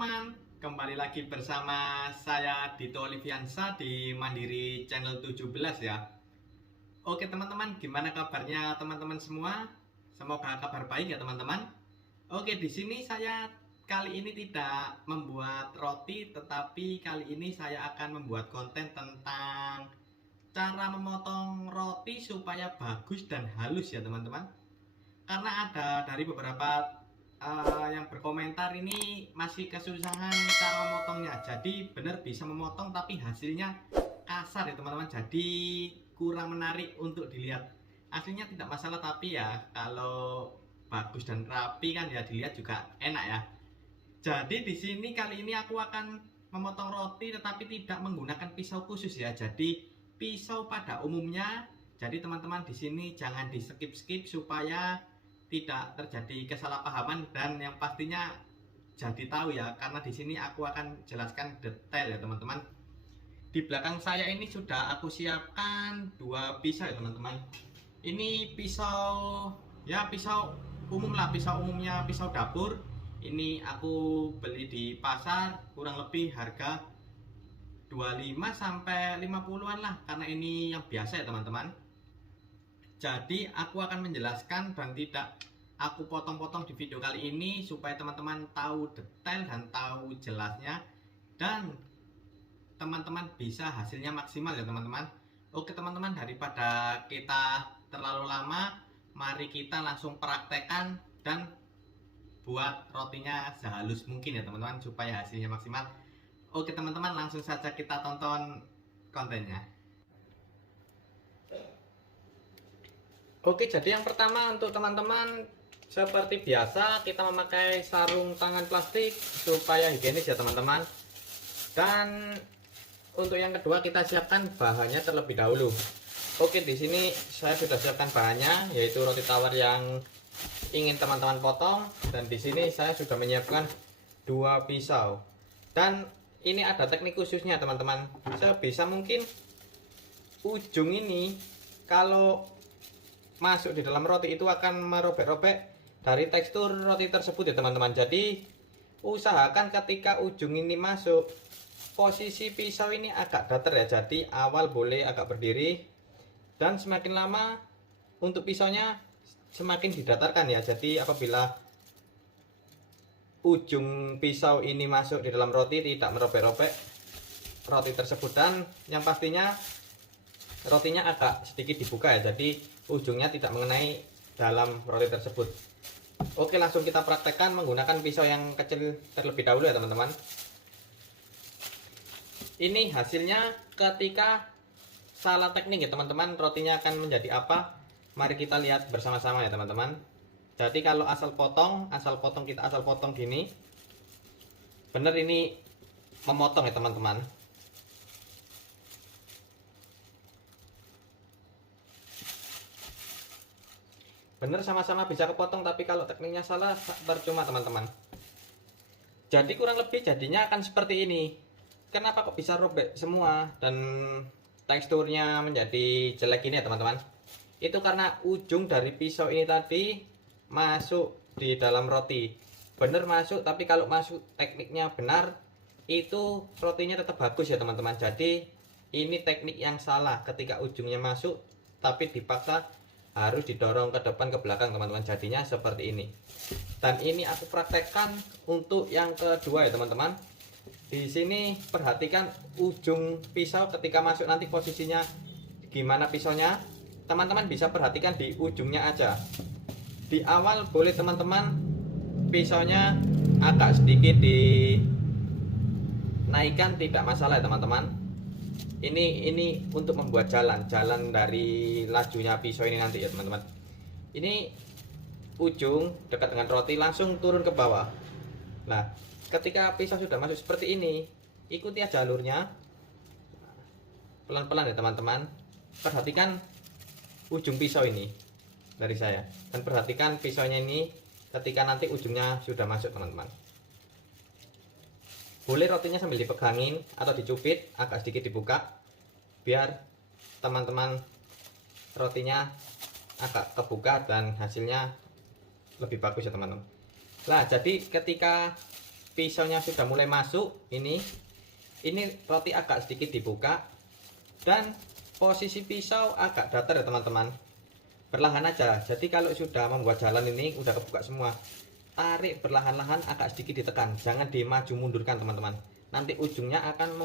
teman-teman, kembali lagi bersama saya Dito Oliviansa di Mandiri Channel 17 ya. Oke teman-teman, gimana kabarnya teman-teman semua? Semoga kabar baik ya teman-teman. Oke, di sini saya kali ini tidak membuat roti, tetapi kali ini saya akan membuat konten tentang cara memotong roti supaya bagus dan halus ya teman-teman. Karena ada dari beberapa yang berkomentar ini masih kesusahan cara memotongnya, jadi benar bisa memotong tapi hasilnya kasar ya teman-teman, jadi kurang menarik untuk dilihat. Aslinya tidak masalah, tapi ya kalau bagus dan rapi kan ya dilihat juga enak ya. Jadi di sini kali ini aku akan memotong roti tetapi tidak menggunakan pisau khusus ya, jadi pisau pada umumnya. Jadi teman-teman di sini jangan di skip supaya tidak terjadi kesalahpahaman dan yang pastinya jadi tahu ya, karena di sini aku akan jelaskan detail ya teman-teman. Di belakang saya ini sudah aku siapkan dua pisau ya teman-teman. Ini pisau ya, pisau umum lah, pisau umumnya pisau dapur. Ini aku beli di pasar, kurang lebih harga 25 sampai 50-an lah, karena ini yang biasa ya teman-teman. Jadi aku akan menjelaskan dan tidak aku potong-potong di video kali ini supaya teman-teman tahu detail dan tahu jelasnya, dan teman-teman bisa hasilnya maksimal ya teman-teman. Oke teman-teman, daripada kita terlalu lama, mari kita langsung praktekkan dan buat rotinya sehalus mungkin ya teman-teman supaya hasilnya maksimal. Oke teman-teman, langsung saja kita tonton kontennya. Oke, jadi yang pertama untuk teman-teman, seperti biasa kita memakai sarung tangan plastik supaya higienis ya teman-teman. Dan untuk yang kedua kita siapkan bahannya terlebih dahulu. Oke, di sini saya sudah siapkan bahannya, yaitu roti tawar yang ingin teman-teman potong, dan di sini saya sudah menyiapkan dua pisau. Dan ini ada teknik khususnya teman-teman. Sebisa mungkin ujung ini kalau masuk di dalam roti itu akan merobek-robek dari tekstur roti tersebut ya teman-teman. Jadi usahakan ketika ujung ini masuk, posisi pisau ini agak datar ya. Jadi awal boleh agak berdiri, dan semakin lama untuk pisaunya semakin didatarkan ya. Jadi apabila ujung pisau ini masuk di dalam roti, tidak merobek-robek roti tersebut, dan yang pastinya rotinya agak sedikit dibuka ya, jadi ujungnya tidak mengenai dalam roti tersebut. Oke, langsung kita praktekkan menggunakan pisau yang kecil terlebih dahulu ya teman-teman. Ini hasilnya ketika salah teknik ya teman-teman, rotinya akan menjadi apa? Mari kita lihat bersama-sama ya teman-teman. Jadi kalau asal potong kita asal potong gini, bener ini memotong ya teman-teman. Bener sama-sama bisa kepotong, tapi kalau tekniknya salah percuma teman-teman. Jadi kurang lebih jadinya akan seperti ini. Kenapa kok bisa robek semua dan teksturnya menjadi jelek ini ya teman-teman? Itu karena ujung dari pisau ini tadi masuk di dalam roti. Bener masuk, tapi kalau masuk tekniknya benar, itu rotinya tetap bagus ya teman-teman. Jadi ini teknik yang salah, ketika ujungnya masuk tapi dipaksa harus didorong ke depan ke belakang teman-teman, jadinya seperti ini. Dan ini aku praktekkan untuk yang kedua ya teman-teman. Di sini perhatikan ujung pisau ketika masuk nanti posisinya gimana pisaunya. Teman-teman bisa perhatikan di ujungnya aja. Di awal boleh teman-teman pisaunya agak sedikit dinaikkan, tidak masalah ya teman-teman. Ini untuk membuat jalan dari lajunya pisau ini nanti ya teman-teman. Ini ujung dekat dengan roti langsung turun ke bawah. Nah, ketika pisau sudah masuk seperti ini, ikuti aja jalurnya pelan-pelan ya teman-teman. Perhatikan ujung pisau ini dari saya, dan perhatikan pisaunya ini ketika nanti ujungnya sudah masuk teman-teman. Boleh rotinya sambil dipegangin atau dicubit, agak sedikit dibuka biar teman-teman rotinya agak kebuka dan hasilnya lebih bagus ya teman-teman. Nah, jadi ketika pisaunya sudah mulai masuk, ini roti agak sedikit dibuka dan posisi pisau agak datar ya teman-teman. Perlahan aja. Jadi kalau sudah membuat jalan ini udah kebuka semua, tarik perlahan-lahan, agak sedikit ditekan, jangan dimaju mundurkan teman-teman. Nanti ujungnya akan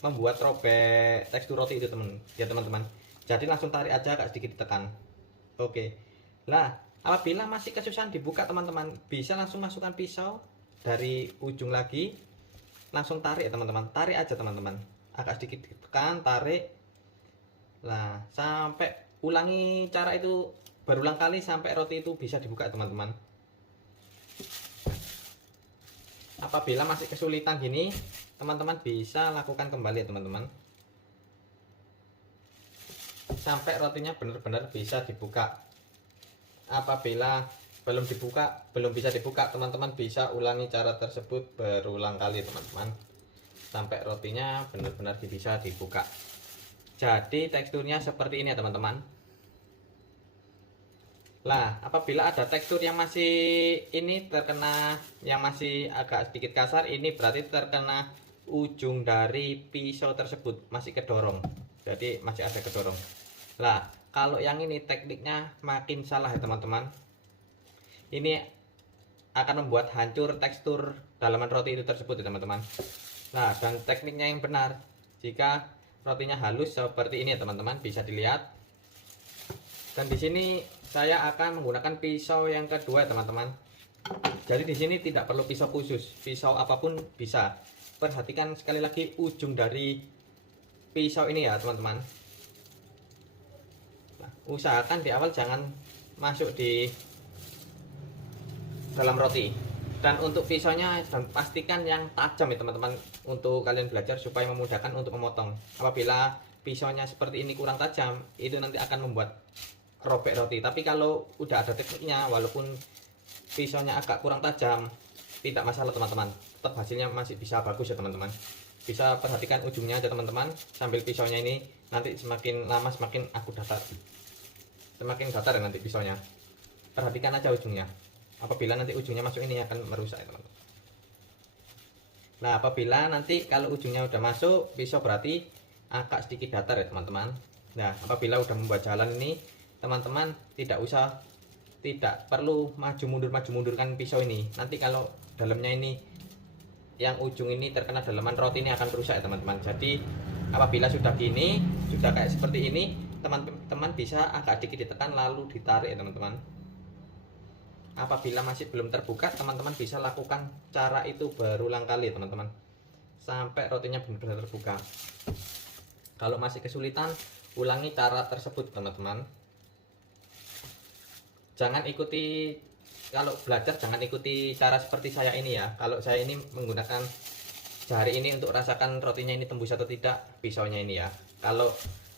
membuat robek tekstur roti itu teman-teman. Jadi langsung tarik aja, agak sedikit ditekan. Oke. Lah, apabila masih kesusahan dibuka teman-teman, bisa langsung masukkan pisau dari ujung lagi, langsung tarik ya teman-teman. Tarik aja teman-teman, agak sedikit ditekan, tarik. Nah, sampai ulangi cara itu berulang kali sampai roti itu bisa dibuka teman-teman. Apabila masih kesulitan gini, teman-teman bisa lakukan kembali teman-teman, sampai rotinya benar-benar bisa dibuka. Apabila belum bisa dibuka, teman-teman bisa ulangi cara tersebut berulang kali teman-teman, sampai rotinya benar-benar bisa dibuka. Jadi teksturnya seperti ini ya teman-teman. Lah, apabila ada tekstur yang masih yang masih agak sedikit kasar, ini berarti terkena ujung dari pisau tersebut, masih kedorong. Jadi masih ada kedorong. Lah, kalau yang ini tekniknya makin salah ya teman-teman. Ini akan membuat hancur tekstur dalaman roti itu tersebut ya teman-teman. Nah, dan tekniknya yang benar, jika rotinya halus seperti ini ya teman-teman, bisa dilihat. Dan di sini saya akan menggunakan pisau yang kedua teman-teman. Jadi di sini tidak perlu pisau khusus, pisau apapun bisa. Perhatikan sekali lagi ujung dari pisau ini ya teman-teman. Nah, usahakan di awal jangan masuk di dalam roti. Dan untuk pisaunya pastikan yang tajam ya teman-teman, untuk kalian belajar supaya memudahkan untuk memotong. Apabila pisaunya seperti ini kurang tajam, itu nanti akan membuat robek roti. Tapi kalau udah ada tekniknya, walaupun pisaunya agak kurang tajam, tidak masalah teman-teman, tetap hasilnya masih bisa bagus ya teman-teman. Bisa perhatikan ujungnya aja teman-teman, sambil pisaunya ini nanti semakin lama semakin datar, semakin datar ya nanti pisaunya. Perhatikan aja ujungnya, apabila nanti ujungnya masuk ini akan merusak ya teman-teman. Nah, apabila nanti kalau ujungnya udah masuk pisau, berarti agak sedikit datar ya teman-teman. Nah, apabila udah membuat jalan ini, teman-teman tidak perlu maju mundurkan pisau ini. Nanti kalau dalamnya ini, yang ujung ini terkena dalaman roti, ini akan rusak ya teman-teman. Jadi apabila sudah gini, sudah kayak seperti ini, teman-teman bisa agak sedikit ditekan lalu ditarik ya teman-teman. Apabila masih belum terbuka, teman-teman bisa lakukan cara itu berulang kali ya teman-teman, sampai rotinya benar-benar terbuka. Kalau masih kesulitan, ulangi cara tersebut teman-teman. Jangan ikuti, kalau belajar jangan ikuti cara seperti saya ini ya. Kalau saya ini menggunakan jari ini untuk rasakan rotinya ini tembus atau tidak pisaunya ini ya. Kalau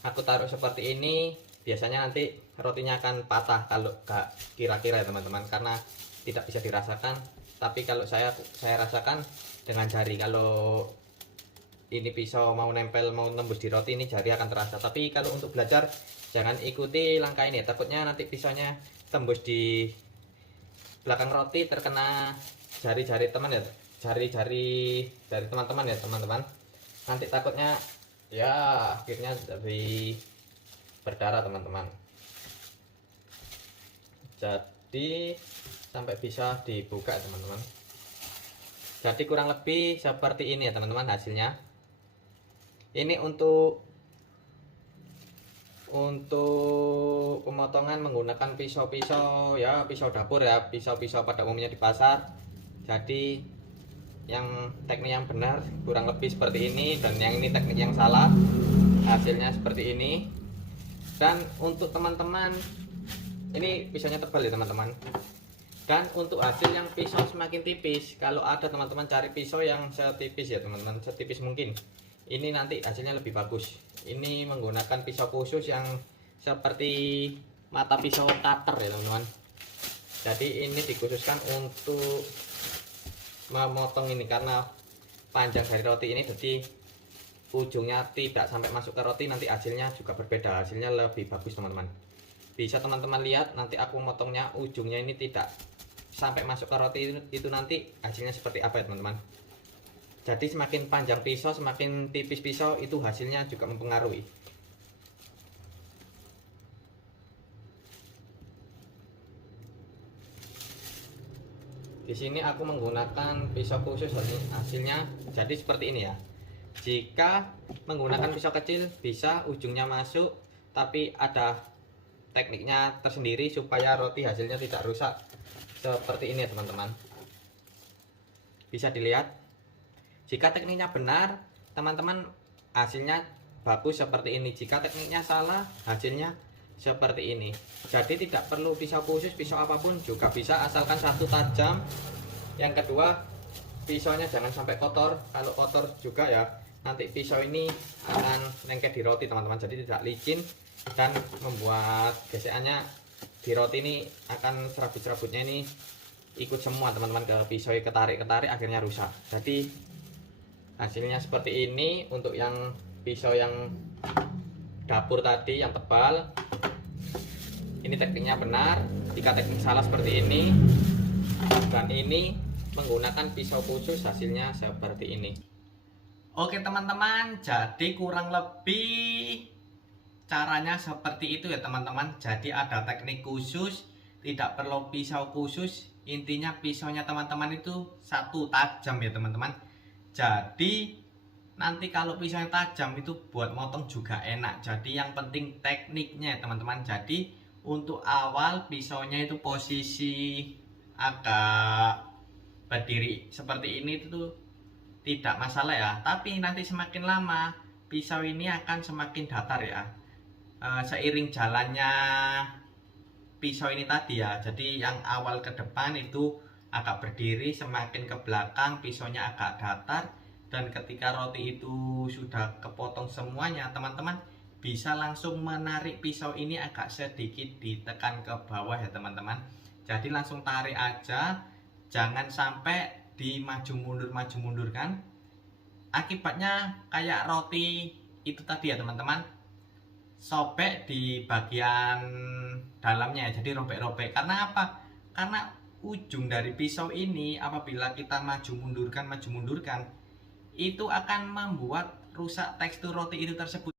aku taruh seperti ini, biasanya nanti rotinya akan patah kalau gak kira-kira ya teman-teman, karena tidak bisa dirasakan. Tapi kalau saya rasakan dengan jari. Kalau ini pisau mau nempel, mau tembus di roti, ini jari akan terasa. Tapi kalau untuk belajar jangan ikuti langkah ini, takutnya nanti pisaunya tembus di belakang roti, terkena jari-jari teman ya, jari-jari dari teman-teman ya teman-teman. Nanti takutnya ya akhirnya dari berdarah teman-teman. Jadi sampai bisa dibuka teman-teman. Jadi kurang lebih seperti ini ya teman-teman hasilnya. Ini untuk pemotongan menggunakan pisau-pisau ya, pisau dapur ya, pisau-pisau pada umumnya di pasar. Jadi yang teknik yang benar kurang lebih seperti ini, dan yang ini teknik yang salah, hasilnya seperti ini. Dan untuk teman-teman, ini pisaunya tebal ya teman-teman. Dan untuk hasil yang pisau semakin tipis, kalau ada teman-teman cari pisau yang setipis ya teman-teman, setipis mungkin, ini nanti hasilnya lebih bagus. Ini menggunakan pisau khusus yang seperti mata pisau cutter ya teman-teman. Jadi ini dikhususkan untuk memotong ini, karena panjang dari roti ini, jadi ujungnya tidak sampai masuk ke roti, nanti hasilnya juga berbeda, hasilnya lebih bagus teman-teman. Bisa teman-teman lihat nanti aku memotongnya, ujungnya ini tidak sampai masuk ke roti itu nanti hasilnya seperti apa ya teman-teman. Jadi semakin panjang pisau, semakin tipis pisau, itu hasilnya juga mempengaruhi. Di sini aku menggunakan pisau khusus, hasilnya jadi seperti ini ya. Jika menggunakan pisau kecil bisa ujungnya masuk, tapi ada tekniknya tersendiri supaya roti hasilnya tidak rusak. Seperti ini ya teman-teman. Bisa dilihat. Jika tekniknya benar, teman-teman, hasilnya bagus seperti ini. Jika tekniknya salah, hasilnya seperti ini. Jadi tidak perlu pisau khusus, pisau apapun juga bisa, asalkan satu tajam. Yang kedua, pisaunya jangan sampai kotor. Kalau kotor juga ya, nanti pisau ini akan lengket di roti teman-teman. Jadi tidak licin dan membuat gesekannya di roti ini akan serabut-serabutnya ini ikut semua teman-teman ke pisau, ketarik-ketarik akhirnya rusak. Jadi hasilnya seperti ini untuk yang pisau yang dapur tadi yang tebal. Ini tekniknya benar. Jika teknik salah seperti ini, dan ini menggunakan pisau khusus, hasilnya seperti ini. Oke teman-teman, jadi kurang lebih caranya seperti itu ya teman-teman. Jadi ada teknik khusus, tidak perlu pisau khusus. Intinya pisaunya teman-teman itu satu tajam ya teman-teman. Jadi nanti kalau pisaunya tajam itu buat motong juga enak. Jadi yang penting tekniknya teman-teman. Jadi untuk awal pisaunya itu posisi agak berdiri seperti ini itu tidak masalah ya. Tapi nanti semakin lama pisau ini akan semakin datar ya, seiring jalannya pisau ini tadi ya. Jadi yang awal ke depan itu agak berdiri, semakin ke belakang pisaunya agak datar. Dan ketika roti itu sudah kepotong semuanya, teman-teman bisa langsung menarik pisau ini agak sedikit ditekan ke bawah ya teman-teman. Jadi langsung tarik aja, jangan sampai di maju mundur kan. Akibatnya kayak roti itu tadi ya teman-teman, sobek di bagian dalamnya, jadi robek-robek. Karena apa? Karena ujung dari pisau ini apabila kita maju mundurkan itu akan membuat rusak tekstur roti itu tersebut.